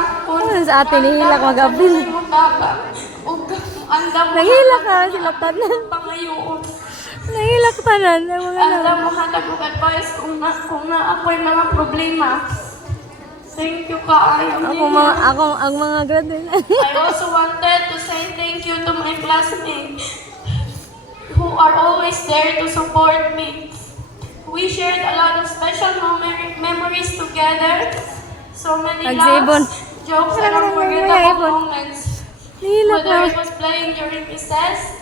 angkon. Ano sa atin, nihilak mag-abil. Nahilak ka, sila tanan. Pangayoon. Nahilak tanan. Ang mga Anda mo hatag og advice kung na ako'y mga problema. Thank you kaayo. ang mga graduate. I also wanted to say thank you to my classmates who are always there to support me. We shared a lot of special memories together. So many Nagsibon. laughs, jokes, and unforgettable moments. Nahilak Whether na. it was playing during recess,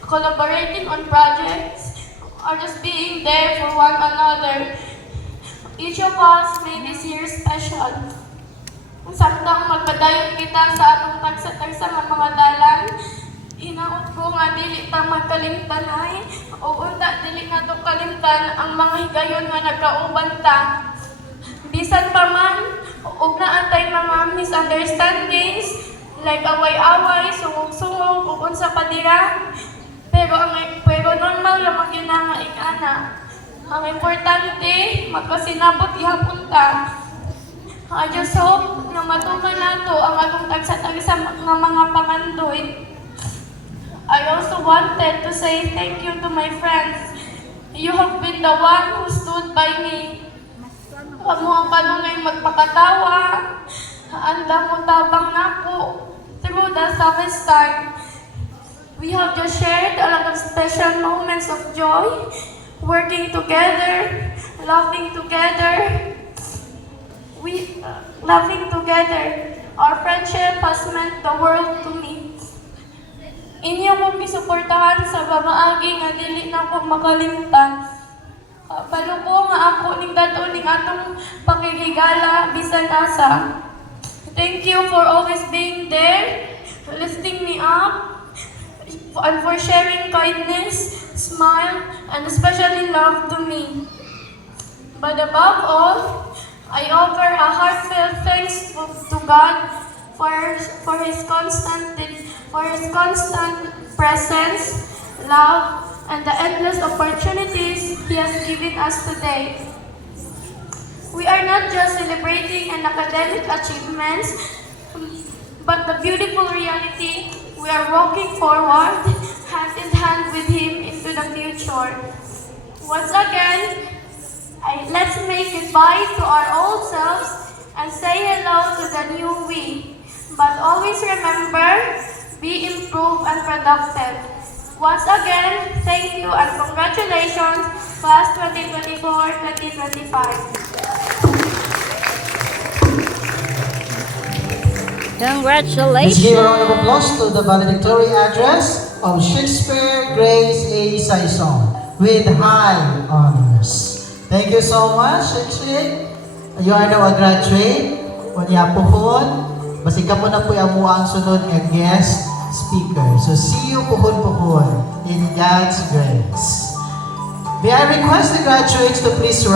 collaborating on projects, or just being there for one another. Each of us made this year special. Samtang magpadayon kita sa atong tagsa-tagsa nga mga dalan, hinaot ko nga dili ta magkalimtan ay, o unta dili nga to kalimtan ang mga higayon nga nagkauban ta. Bisan pa man, ug naantay mga misunderstandings, like away-away, sungog-sungog, ug unsa pa dira. Pero normal lamang yun nga ikana. Ang importante, magkasinabot ihapon ta. I just hope na matuman nato ang atong tagsa-tagsa nga mga pangandoy. I also wanted to say thank you to my friends. You have been the one who stood by me. Amo ang kanunay magpakatawa. Anda mo tabang nako through the toughest time. We have just shared a lot of special moments of joy, working together, laughing together. Laughing together. Our friendship has meant the world to me. Inyo kong gisuportahan sa bamaagi nga dili na ko makalimtan. Palubo nga ako ning dato ning atong pakigigala bisan asa. Thank you for always being there, lifting me up, and for sharing kindness, smile, and especially love to me. But above all, I offer a heartfelt thanks to God for His constant presence, love, and the endless opportunities He has given us today. We are not just celebrating an academic achievements, but the beautiful reality we are walking forward hand in hand with Him into the future. Once again, let's make goodbye to our old selves and say hello to the new we. But always remember, be improved and productive. Once again, thank you and congratulations, Class 2024-2025. Congratulations! Let's give a round of applause to the valedictory address of Shakespeare Grace A. Saison with high honors. Thank you so much, Shakespeare. You are now a graduate. Unya puhon. Basi ka mo na po ang ang sunod nga guest speaker. So see you puhon in God's grace. May I request the graduates to please